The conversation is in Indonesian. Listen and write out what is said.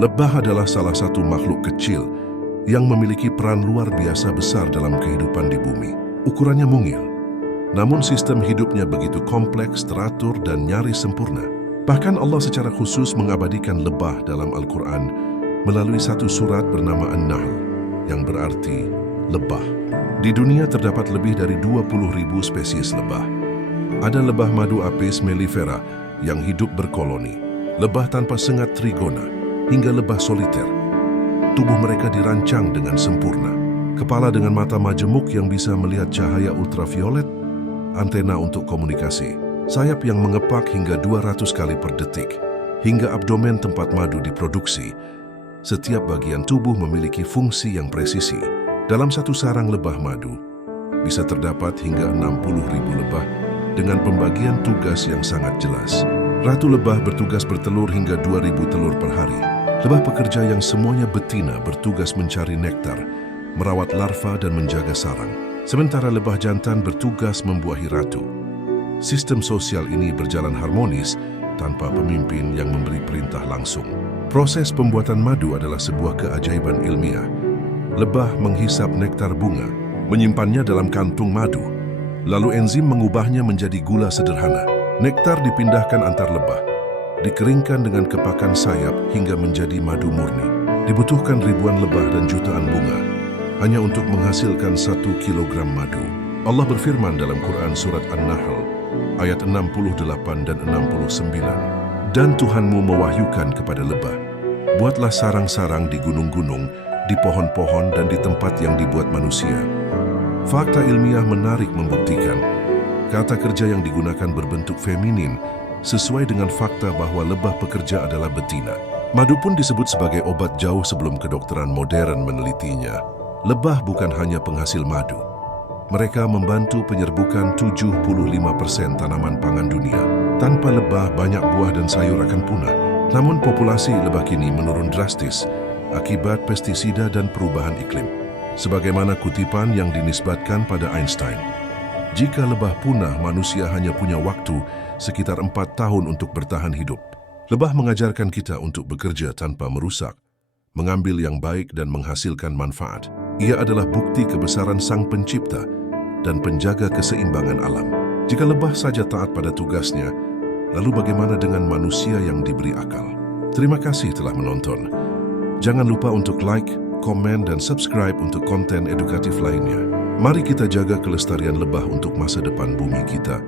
Lebah adalah salah satu makhluk kecil yang memiliki peran luar biasa besar dalam kehidupan di bumi. Ukurannya mungil, namun sistem hidupnya begitu kompleks, teratur, dan nyaris sempurna. Bahkan Allah secara khusus mengabadikan lebah dalam Al-Quran melalui satu surat bernama An-Nahl, yang berarti lebah. Di dunia terdapat lebih dari 20.000 spesies lebah. Ada lebah madu Apis mellifera yang hidup berkoloni, lebah tanpa sengat Trigona, hingga lebah soliter. Tubuh mereka dirancang dengan sempurna. Kepala dengan mata majemuk yang bisa melihat cahaya ultraviolet, antena untuk komunikasi, sayap yang mengepak hingga 200 kali per detik, hingga abdomen tempat madu diproduksi. Setiap bagian tubuh memiliki fungsi yang presisi. Dalam satu sarang lebah madu, bisa terdapat hingga 60.000 lebah dengan pembagian tugas yang sangat jelas. Ratu lebah bertugas bertelur hingga 2.000 telur per hari. Lebah pekerja yang semuanya betina bertugas mencari nektar, merawat larva dan menjaga sarang. Sementara lebah jantan bertugas membuahi ratu. Sistem sosial ini berjalan harmonis tanpa pemimpin yang memberi perintah langsung. Proses pembuatan madu adalah sebuah keajaiban ilmiah. Lebah menghisap nektar bunga, menyimpannya dalam kantung madu. Lalu enzim mengubahnya menjadi gula sederhana. Nektar dipindahkan antar lebah, dikeringkan dengan kepakan sayap hingga menjadi madu murni. Dibutuhkan ribuan lebah dan jutaan bunga hanya untuk menghasilkan 1 kilogram madu. Allah berfirman dalam Quran Surat An-Nahl, ayat 68 dan 69. Dan Tuhanmu mewahyukan kepada lebah, buatlah sarang-sarang di gunung-gunung, di pohon-pohon dan di tempat yang dibuat manusia. Fakta ilmiah menarik membuktikan kata kerja yang digunakan berbentuk feminin sesuai dengan fakta bahwa lebah pekerja adalah betina. Madu pun disebut sebagai obat jauh sebelum kedokteran modern menelitinya. Lebah bukan hanya penghasil madu. Mereka membantu penyerbukan 75% tanaman pangan dunia. Tanpa lebah, banyak buah dan sayur akan punah. Namun populasi lebah kini menurun drastis akibat pestisida dan perubahan iklim. Sebagaimana kutipan yang dinisbatkan pada Einstein, jika lebah punah, manusia hanya punya waktu sekitar 4 tahun untuk bertahan hidup. Lebah mengajarkan kita untuk bekerja tanpa merusak, mengambil yang baik dan menghasilkan manfaat. Ia adalah bukti kebesaran Sang Pencipta dan penjaga keseimbangan alam. Jika lebah saja taat pada tugasnya, lalu bagaimana dengan manusia yang diberi akal? Terima kasih telah menonton. Jangan lupa untuk like, komen, dan subscribe untuk konten edukatif lainnya. Mari kita jaga kelestarian lebah untuk masa depan bumi kita.